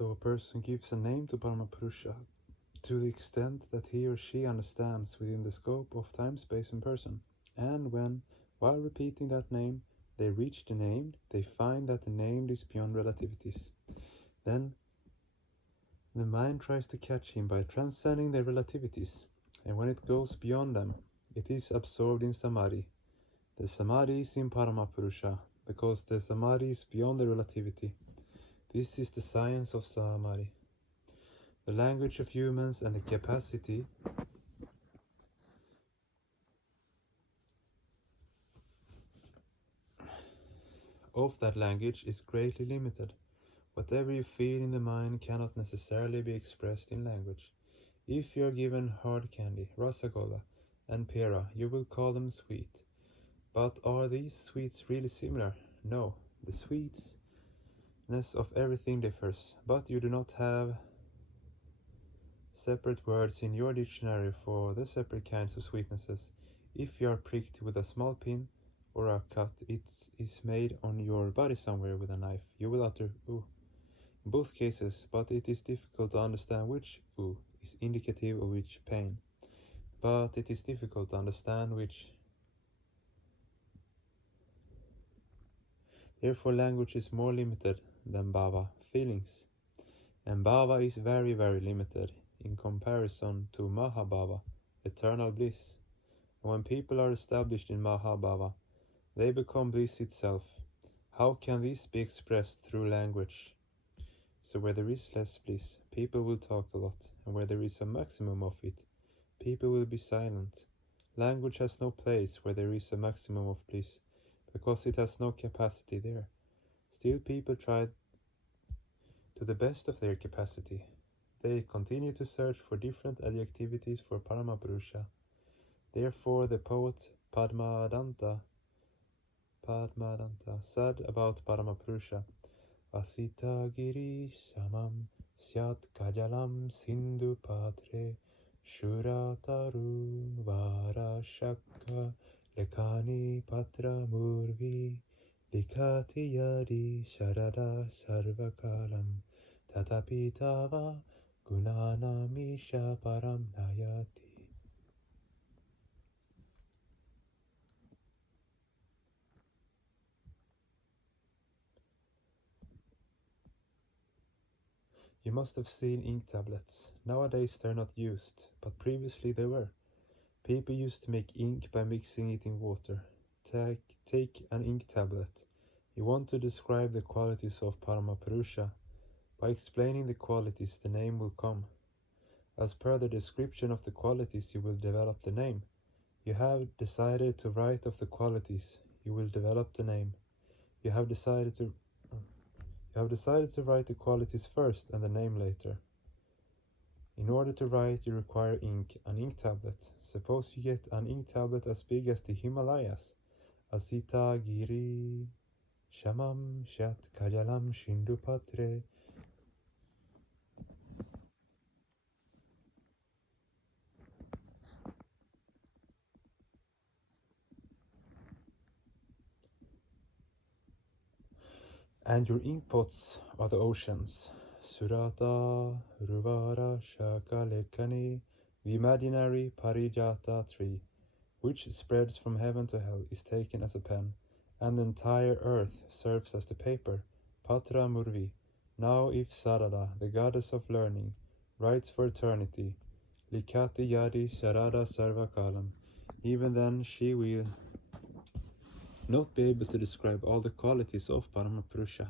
So a person gives a name to Paramapurusha to the extent that he or she understands within the scope of time, space, and person. And when, while repeating that name, they reach the named, they find that the named is beyond relativities. Then the mind tries to catch him by transcending the relativities, and when it goes beyond them, it is absorbed in samadhi. The samadhi is in Paramapurusha, because the samadhi is beyond the relativity. This is the science of samadhi. The language of humans and the capacity of that language is greatly limited. Whatever you feel in the mind cannot necessarily be expressed in language. If you are given hard candy, rasagola, and pera, you will call them sweet. But are these sweets really similar? No. The sweetness of everything differs, but you do not have separate words in your dictionary for the separate kinds of sweetnesses. If you are pricked with a small pin or a cut it is made on your body somewhere with a knife, you will utter ooh in both cases, but it is difficult to understand which ooh is indicative of which pain. But it is difficult to understand which. Therefore language is more limited than bhava, feelings. And bhava is very, very limited in comparison to mahabhava, eternal bliss. And when people are established in mahabhava, they become bliss itself. How can this be expressed through language? So where there is less bliss, people will talk a lot, and where there is a maximum of it, people will be silent. Language has no place where there is a maximum of bliss, because it has no capacity there. Still people try to the best of their capacity. They continue to search for different adjectivities for Paramapurusha. Therefore the poet Padmadanta said about Paramapurusha, Asita giri samam syat kajalam sindhu patre shurataru varashakka lekani patra murvi likati yadi sharada sarvakalam tatapi tava gunanamisha param nayati. You must have seen ink tablets. Nowadays they're not used, but previously they were. People used to make ink by mixing it in water. Take an ink tablet. You want to describe the qualities of Paramapurusha. By explaining the qualities, the name will come. As per the description of the qualities, you will develop the name. You have decided to write of the qualities, you will develop the name. You have decided to write the qualities first and the name later. In order to write, you require ink, an ink tablet. Suppose you get an ink tablet as big as the Himalayas. Asita giri shamam shat kajalam shindu patre. And your ink pots are the oceans. Surata, Ruvara, Shaka, Lekani, the imaginary Parijata tree, which spreads from heaven to hell, is taken as a pen, and the entire earth serves as the paper. Patra Murvi. Now if Sarada, the goddess of learning, writes for eternity, Likati Yadi Sharada Sarvakalam, even then she will not be able to describe all the qualities of Paramapurusha.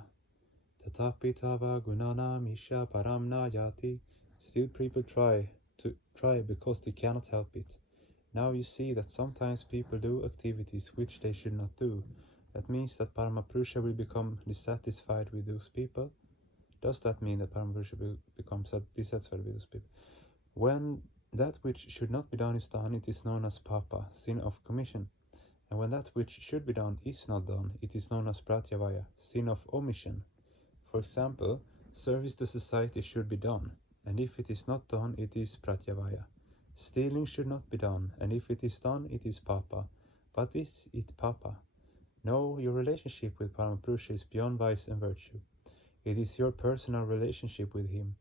Tatapi tava gunana misha paramna yati. Still people try because they cannot help it. Now you see that sometimes people do activities which they should not do. That means that Paramapurusha will become dissatisfied with those people. Does that mean that Paramapurusha will become dissatisfied with those people? When that which should not be done is done, it is known as papa, sin of commission. And when that which should be done is not done, it is known as pratyavaya, sin of omission. For example, service to society should be done, and if it is not done, it is pratyavaya. Stealing should not be done, and if it is done, it is papa. But is it papa? No, your relationship with Paramapurusha is beyond vice and virtue. It is your personal relationship with him.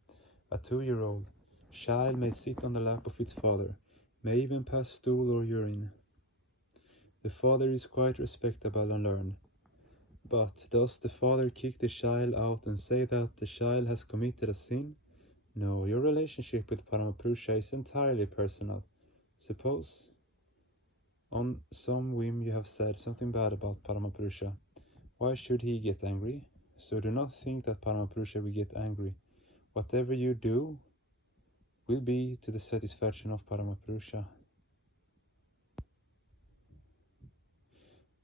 A 2-year-old child may sit on the lap of its father, may even pass stool or urine. The father is quite respectable and learned. But does the father kick the child out and say that the child has committed a sin? No, your relationship with Paramapurusha is entirely personal. Suppose on some whim you have said something bad about Paramapurusha. Why should he get angry? So do not think that Paramapurusha will get angry. Whatever you do will be to the satisfaction of Paramapurusha.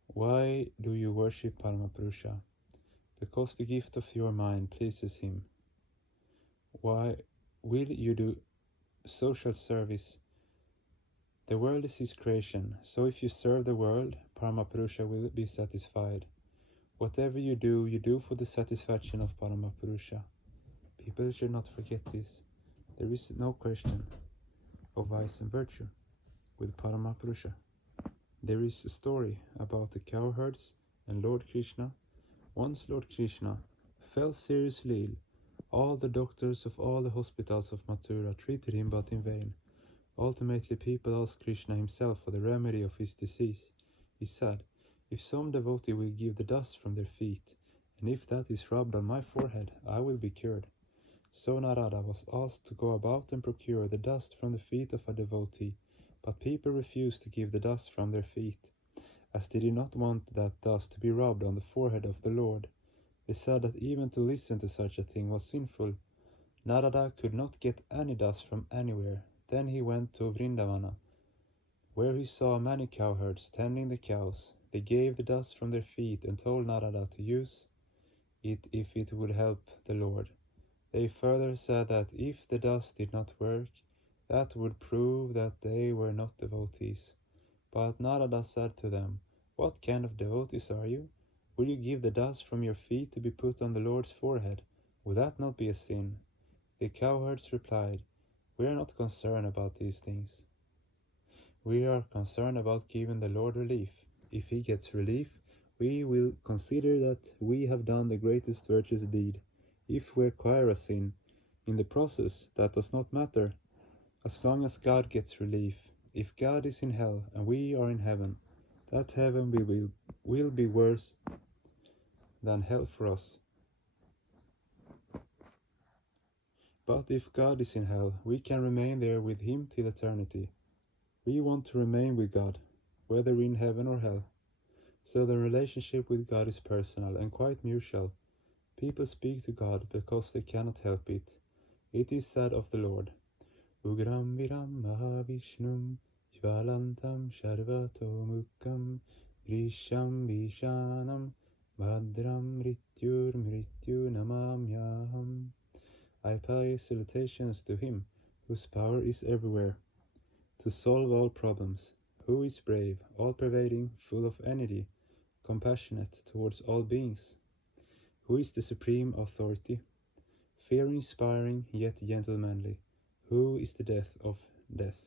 Why do you worship Paramapurusha? Because the gift of your mind pleases him. Why will you do social service? The world is his creation, so if you serve the world, Paramapurusha will be satisfied. Whatever you do for the satisfaction of Paramapurusha. People should not forget this. There is no question of vice and virtue with Paramapurusha. There is a story about the cowherds and Lord Krishna. Once Lord Krishna fell seriously ill. All the doctors of all the hospitals of Mathura treated him, but in vain. Ultimately, people asked Krishna himself for the remedy of his disease. He said, "If some devotee will give the dust from their feet, and if that is rubbed on my forehead, I will be cured." So Narada was asked to go about and procure the dust from the feet of a devotee, but people refused to give the dust from their feet, as they did not want that dust to be rubbed on the forehead of the Lord. They said that even to listen to such a thing was sinful. Narada could not get any dust from anywhere. Then he went to Vrindavana, where he saw many cowherds tending the cows. They gave the dust from their feet and told Narada to use it if it would help the Lord. They further said that if the dust did not work, that would prove that they were not devotees. But Narada said to them, "What kind of devotees are you? Will you give the dust from your feet to be put on the Lord's forehead? Would that not be a sin?" The cowherds replied, "We are not concerned about these things. We are concerned about giving the Lord relief. If he gets relief, we will consider that we have done the greatest virtuous deed. If we acquire a sin in the process, that does not matter, as long as God gets relief. If God is in hell and we are in heaven, that heaven will be worse than hell for us. But if God is in hell, we can remain there with him till eternity. We want to remain with God, whether in heaven or hell. So the relationship with God is personal and quite mutual. People speak to God because they cannot help it. It is said of the Lord, Ugram Viram Mahavishnum Jvalantam Sharvatomukam Grisham Vishanam Bhadram Mrityur Mrityu Namamyaham. I pay salutations to him whose power is everywhere, to solve all problems, who is brave, all-pervading, full of energy, compassionate towards all beings, who is the supreme authority, fear-inspiring yet gentlemanly, who is the death of death.